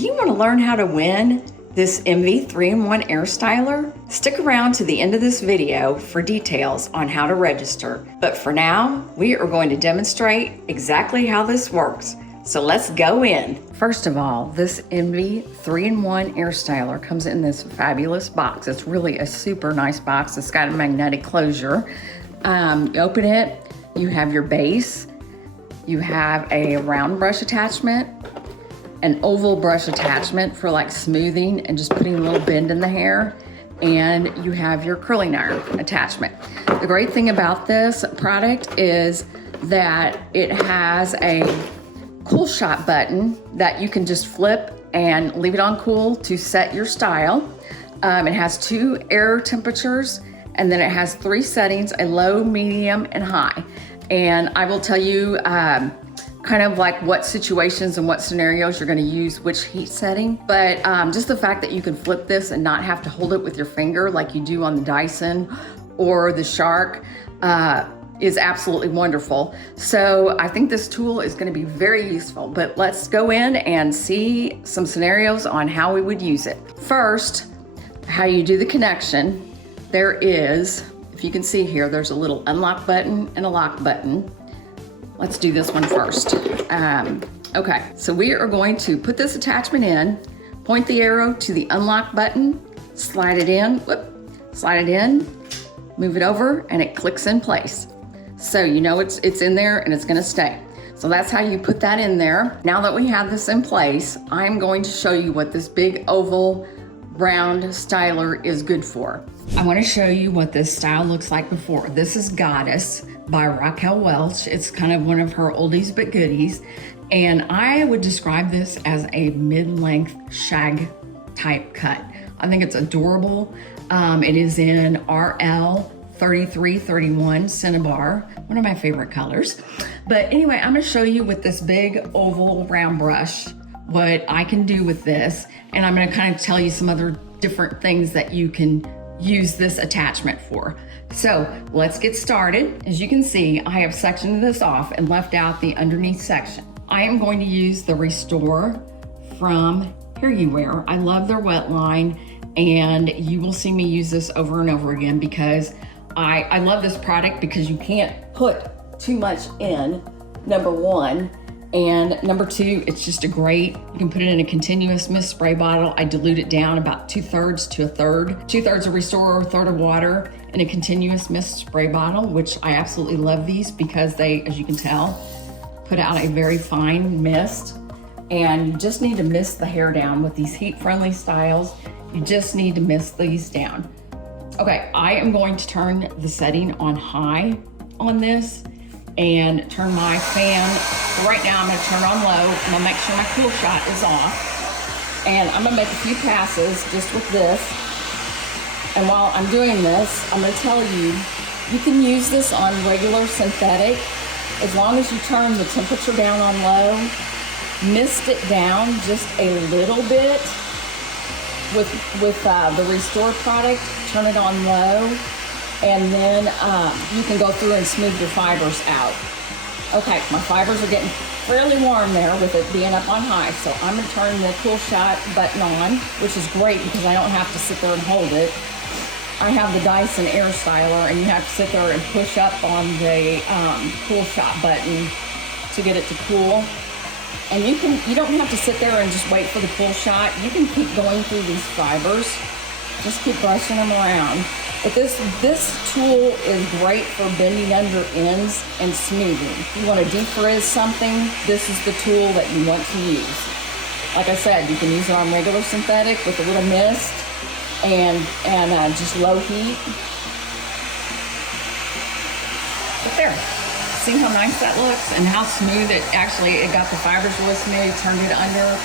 Do you want to learn how to win this MV 3-in-1 Air Styler? Stick around to the end of this video for details on how to register. But for now, we are going to demonstrate exactly how this works. So let's go in. First of all, this MV 3-in-1 Air Styler comes in this fabulous box. It's really a super nice box. It's got a magnetic closure. You open it, you have your base, you have a round brush attachment, an oval brush attachment for like smoothing and just putting a little bend in the hair, and you have your curling iron attachment. The great thing about this product is that it has a cool shot button that you can just flip and leave it on cool to set your style. It has 2 air temperatures, and then it has 3 settings, a low, medium, and high. And I will tell you kind of like what situations and what scenarios you're gonna use which heat setting. But just the fact that you can flip this and not have to hold it with your finger like you do on the Dyson or the Shark is absolutely wonderful. So I think this tool is gonna be very useful, but let's go in and see some scenarios on how we would use it. First, how you do the connection. There is, if you can see here, there's a little unlock button and a lock button. Let's do this one first. Okay, so we are going to put this attachment in, point the arrow to the unlock button, slide it in, move it over, and it clicks in place. So you know it's in there and it's gonna stay. So that's how you put that in there. Now that we have this in place, I'm going to show you what this big oval round styler is good for. I want to show you what this style looks like before. This is Goddess by Raquel Welch. It's kind of one of her oldies but goodies. And I would describe this as a mid-length shag type cut. I think it's adorable. It is in RL 3331 Cinnabar, one of my favorite colors. But anyway, I'm gonna show you with this big oval round brush what I can do with this. And I'm gonna kind of tell you some other different things that you can use this attachment for. So let's get started. As you can see, I have sectioned this off and left out the underneath section. I am going to use the Restore from Hair You Wear. I love their wet line, and you will see me use this over and over again because I love this product because you can't put too much in, number one. And number 2, it's just you can put it in a continuous mist spray bottle. I dilute it down about 2/3 to 1/3. 2/3 of Restore, 1/3 of water in a continuous mist spray bottle, which I absolutely love these because they, as you can tell, put out a very fine mist. And you just need to mist the hair down with these heat-friendly styles. You just need to mist these down. Okay, I am going to turn the setting on high on this and turn my fan. Right now I'm gonna turn on low. I'm gonna make sure my cool shot is off. And I'm gonna make a few passes just with this. And while I'm doing this, I'm gonna tell you, you can use this on regular synthetic as long as you turn the temperature down on low, mist it down just a little bit with the Restore product, turn it on low, and then you can go through and smooth your fibers out. Okay, my fibers are getting fairly warm there with it being up on high, so I'm gonna turn the cool shot button on, which is great because I don't have to sit there and hold it. I have the Dyson Air Styler, and you have to sit there and push up on the cool shot button to get it to cool. And you don't have to sit there and just wait for the cool shot. You can keep going through these fibers, just keep brushing them around. But this tool is great for bending under ends and smoothing. If you want to defrizz something, this is the tool that you want to use. Like I said, you can use it on regular synthetic with a little mist and just low heat. But there, see how nice that looks and how smooth it got the fibers really smooth, turned it under.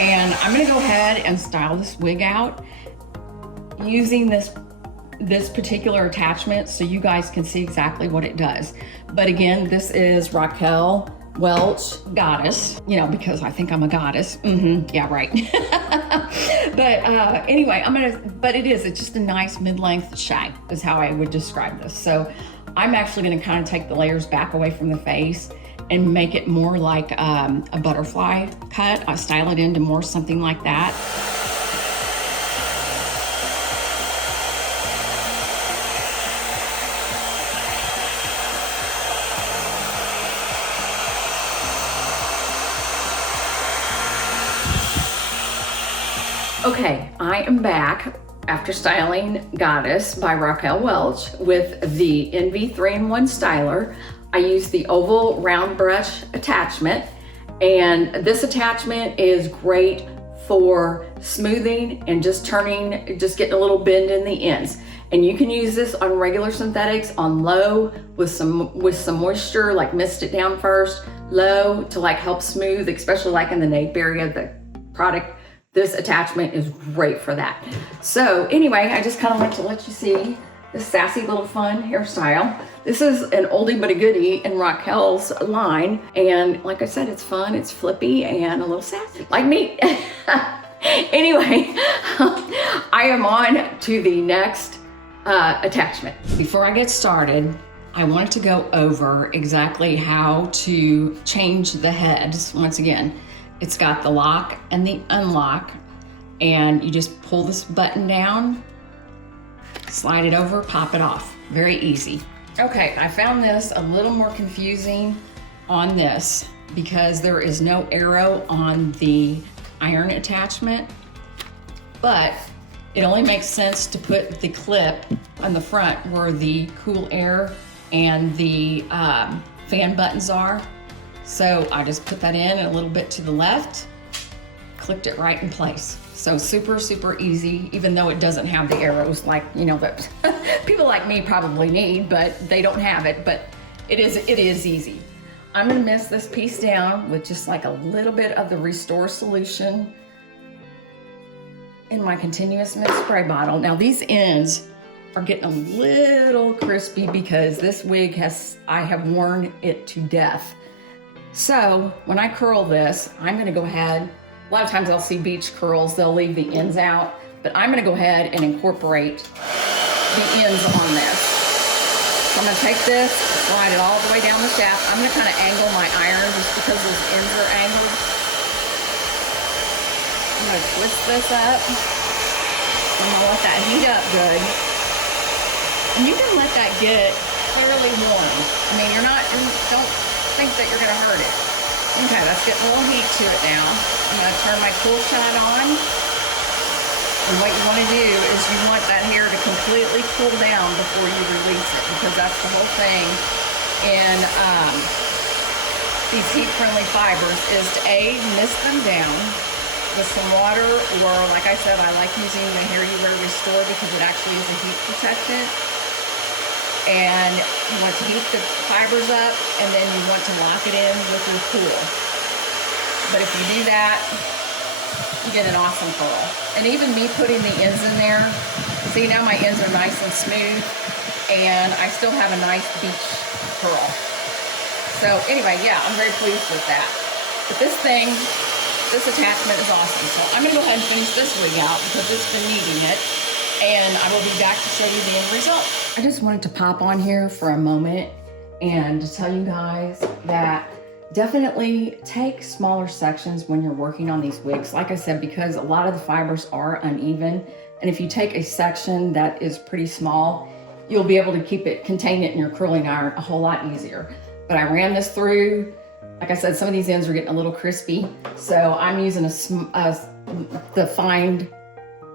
And I'm gonna go ahead and style this wig out using this particular attachment so you guys can see exactly what it does. But again, this is Raquel Welch Goddess, you know, because I think I'm a goddess. Yeah, right. But anyway, it's just a nice mid-length shag is how I would describe this. So I'm actually gonna kind of take the layers back away from the face and make it more like a butterfly cut. I style it into more something like that. Okay, I am back after styling Goddess by Raquel Welch with the NV 3-in-1 styler. I use the oval round brush attachment, and this attachment is great for smoothing and just getting a little bend in the ends. And you can use this on regular synthetics on low with some moisture, like mist it down first, low to like help smooth, especially like in the nape area of the product. This attachment is great for that. So anyway, I just kind of want to let you see this sassy little fun hairstyle. This is an oldie but a goodie in Raquel's line. And like I said, it's fun, it's flippy, and a little sassy, like me. Anyway, I am on to the next attachment. Before I get started, I wanted to go over exactly how to change the heads. Once again, it's got the lock and the unlock, and you just pull this button down, slide it over, pop it off. Very easy. Okay, I found this a little more confusing on this because there is no arrow on the iron attachment, but it only makes sense to put the clip on the front where the cool air and the fan buttons are. So I just put that in a little bit to the left, clipped it right in place. So super, super easy, even though it doesn't have the arrows like, you know, that people like me probably need, but they don't have it, but it is easy. I'm gonna mist this piece down with just like a little bit of the Restore solution in my continuous mist spray bottle. Now these ends are getting a little crispy because this wig I have worn it to death. So when I curl this, I'm gonna go ahead, a lot of times I'll see beach curls, they'll leave the ends out, but I'm gonna go ahead and incorporate the ends on this. So I'm gonna take this, slide it all the way down the shaft. I'm gonna kind of angle my iron just because those ends are angled. I'm gonna twist this up. I'm gonna let that heat up good. And you can let that get fairly warm. I mean, don't think that you're gonna hurt it. Okay, let's get a little heat to it now. I'm gonna turn my cool shot on. And what you wanna do is you want that hair to completely cool down before you release it, because that's the whole thing in these heat-friendly fibers is to A, mist them down with some water, or like I said, I like using the Hair You Wear Restore because it actually is a heat protectant. And you want to heat the fibers up, and then you want to lock it in with your cool. But if you do that, you get an awesome curl. And even me putting the ends in there, see now my ends are nice and smooth, and I still have a nice beach curl. So anyway, yeah, I'm very pleased with that. But this attachment is awesome. So I'm gonna go ahead and finish this wig out because it's been needing it. And I will be back to show you the end result. I just wanted to pop on here for a moment and to tell you guys that definitely take smaller sections when you're working on these wigs. Like I said, because a lot of the fibers are uneven. And if you take a section that is pretty small, you'll be able to contain it in your curling iron a whole lot easier. But I ran this through. Like I said, some of these ends are getting a little crispy. So I'm using the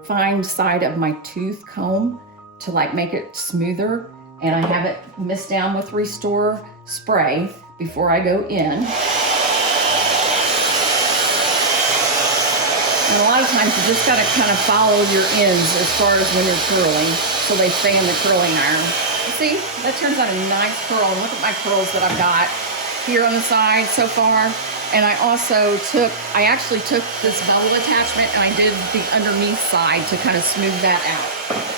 fine side of my tooth comb to like make it smoother, and I have it mist down with Restore spray before I go in. And a lot of times you just gotta kind of follow your ends as far as when you're curling so they stay in the curling iron. You see, that turns out a nice curl. Look at my curls that I've got here on the side so far. And I actually took this bubble attachment and I did the underneath side to kind of smooth that out.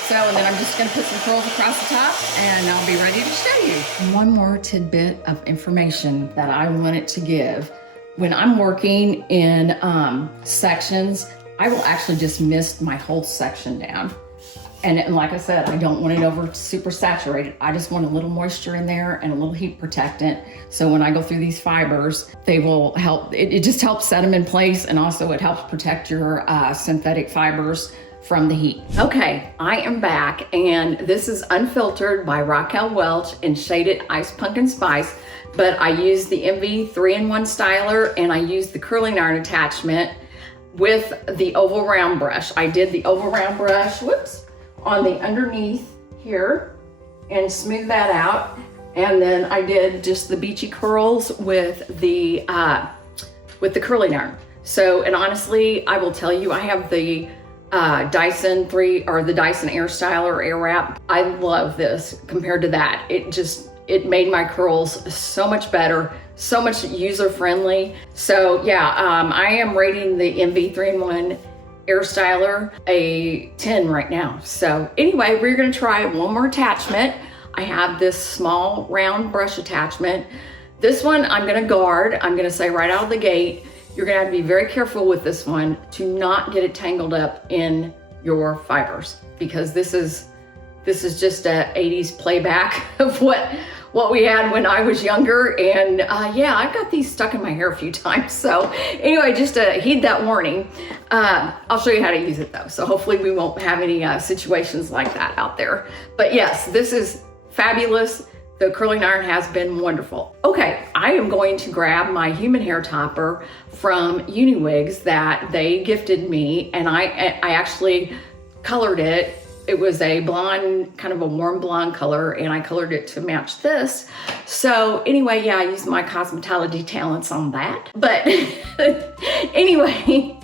So, and then I'm just gonna put some curls across the top and I'll be ready to show you. One more tidbit of information that I wanted to give. When I'm working in sections, I will actually just mist my whole section down. And like I said, I don't want it over super saturated. I just want a little moisture in there and a little heat protectant. So when I go through these fibers, they will help, it just helps set them in place, and also it helps protect your synthetic fibers from the heat. Okay, I am back, and this is Unfiltered by Raquel Welch in Shaded Ice Pumpkin Spice, but I use the MV 3-in-1 styler, and I use the curling iron attachment with the oval round brush. I did the oval round brush, on the underneath here and smooth that out. And then I did just the beachy curls with the curling iron. So, and honestly, I will tell you, I have the Dyson Air Styler or Air Wrap. I love this compared to that. It made my curls so much better, so much user friendly. So yeah, I am rating the MV 3-in-1 Air Styler a 10 right now. So anyway, we're gonna try one more attachment. I have this small round brush attachment. This one I'm gonna guard. I'm gonna say right out of the gate, you're gonna have to be very careful with this one to not get it tangled up in your fibers, because this is just a 80s playback of what we had when I was younger. And yeah, I've got these stuck in my hair a few times. So anyway, just heed that warning. I'll show you how to use it though. So hopefully we won't have any situations like that out there. But yes, this is fabulous. The curling iron has been wonderful. Okay, I am going to grab my human hair topper from Uniwigs that they gifted me, and I actually colored it. It was a blonde, kind of a warm blonde color, and I colored it to match this. So anyway, yeah, I used my cosmetology talents on that. But anyway,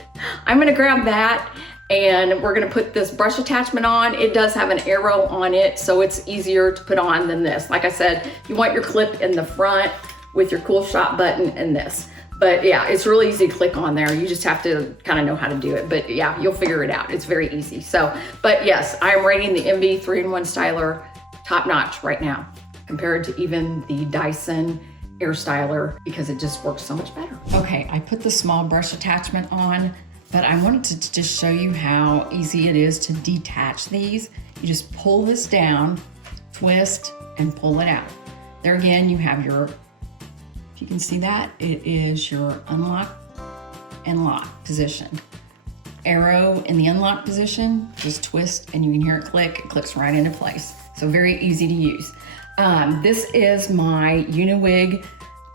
I'm gonna grab that, and we're gonna put this brush attachment on. It does have an arrow on it, so it's easier to put on than this. Like I said, you want your clip in the front with your cool shot button and this. But yeah, it's really easy to click on there. You just have to kind of know how to do it. But yeah, you'll figure it out. It's very easy. So, but yes, I'm rating the MV 3-in-1 styler top notch right now, compared to even the Dyson Air Styler, because it just works so much better. Okay, I put the small brush attachment on, but I wanted to just show you how easy it is to detach these. You just pull this down, twist, and pull it out. There again, you have your, if you can see that, it is your unlock and lock position. Arrow in the unlock position, just twist and you can hear it click. It clicks right into place. So very easy to use. This is my Uniwig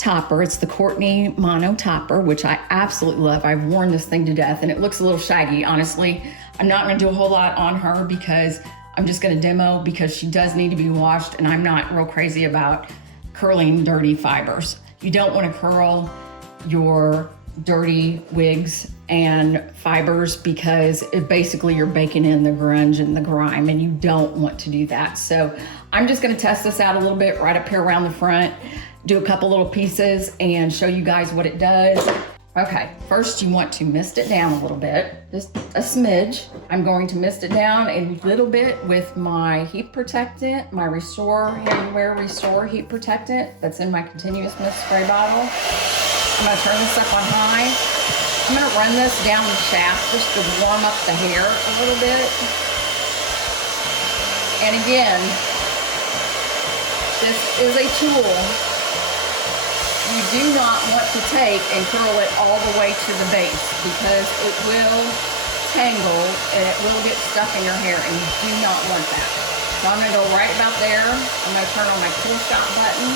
topper. It's the Courtney Mono topper, which I absolutely love. I've worn this thing to death and it looks a little shaggy, honestly. I'm not gonna do a whole lot on her because I'm just gonna demo, because she does need to be washed, and I'm not real crazy about curling dirty fibers. You don't want to curl your dirty wigs and fibers, because basically you're baking in the grunge and the grime, and you don't want to do that. So I'm just going to test this out a little bit right up here around the front, do a couple little pieces and show you guys what it does. Okay, first you want to mist it down a little bit, just a smidge. I'm going to mist it down a little bit with my heat protectant, my Hair Wear Restore heat protectant that's in my continuous mist spray bottle. I'm gonna turn this up on high. I'm gonna run this down the shaft just to warm up the hair a little bit. And again, this is a tool. You do not want to take and curl it all the way to the base, because it will tangle and it will get stuck in your hair, and you do not want that. So I'm gonna go right about there. I'm gonna turn on my cool shot button.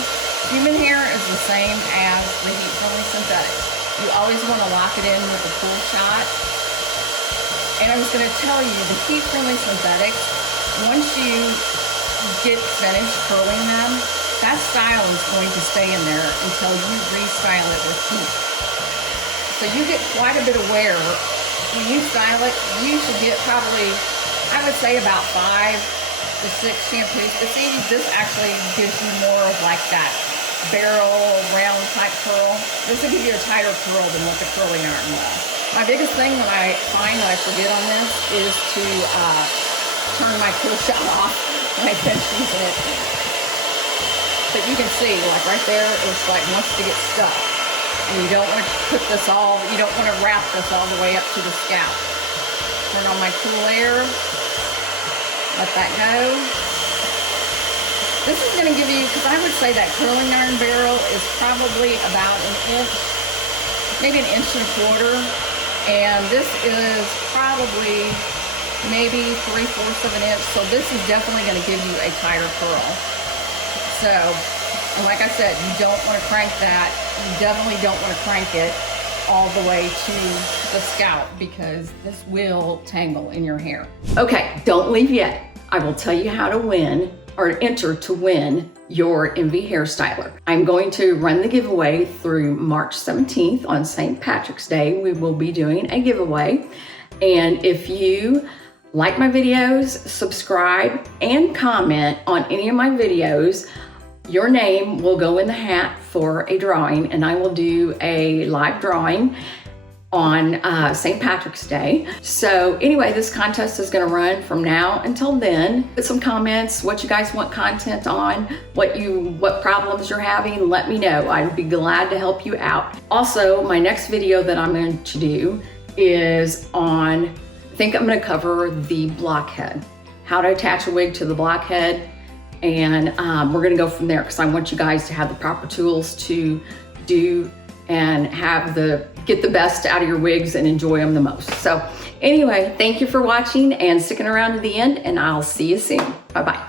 Human hair is the same as the heat friendly synthetics. You always want to lock it in with a cool shot. And I was gonna tell you, the heat friendly synthetics, once you get finished curling them, that style is going to stay in there until you restyle it with heat. So you get quite a bit of wear. When you style it, you should get probably, I would say, about 5 to 6 shampoos. But see, this actually gives you more of like that barrel, round type curl. This will give you a tighter curl than what the curling iron will. My biggest thing that I find that I forget on this is to turn my cool shot off when I finish using it. But you can see, like right there, it's like wants to get stuck. And you don't want to put this all, you don't want to wrap this all the way up to the scalp. Turn on my cool air. Let that go. This is going to give you, because I would say that curling iron barrel is probably about an inch, maybe an inch and a quarter. And this is probably maybe 3/4 of an inch. So this is definitely going to give you a tighter curl. So, and like I said, you don't want to crank that. You definitely don't want to crank it all the way to the scalp because this will tangle in your hair. Okay, don't leave yet. I will tell you how to win or enter to win your Envy hairstyler. I'm going to run the giveaway through March 17th on St. Patrick's Day. We will be doing a giveaway. And if you like my videos, subscribe, and comment on any of my videos, your name will go in the hat for a drawing, and I will do a live drawing on St. Patrick's Day. So anyway, this contest is gonna run from now until then. Put some comments, what you guys want content on, what problems you're having, let me know. I'd be glad to help you out. Also, my next video that I'm going to do is on, I think I'm gonna cover the blockhead, how to attach a wig to the blockhead. And we're gonna go from there because I want you guys to have the proper tools to do and get the best out of your wigs and enjoy them the most. So anyway, thank you for watching and sticking around to the end, and I'll see you soon. Bye-bye.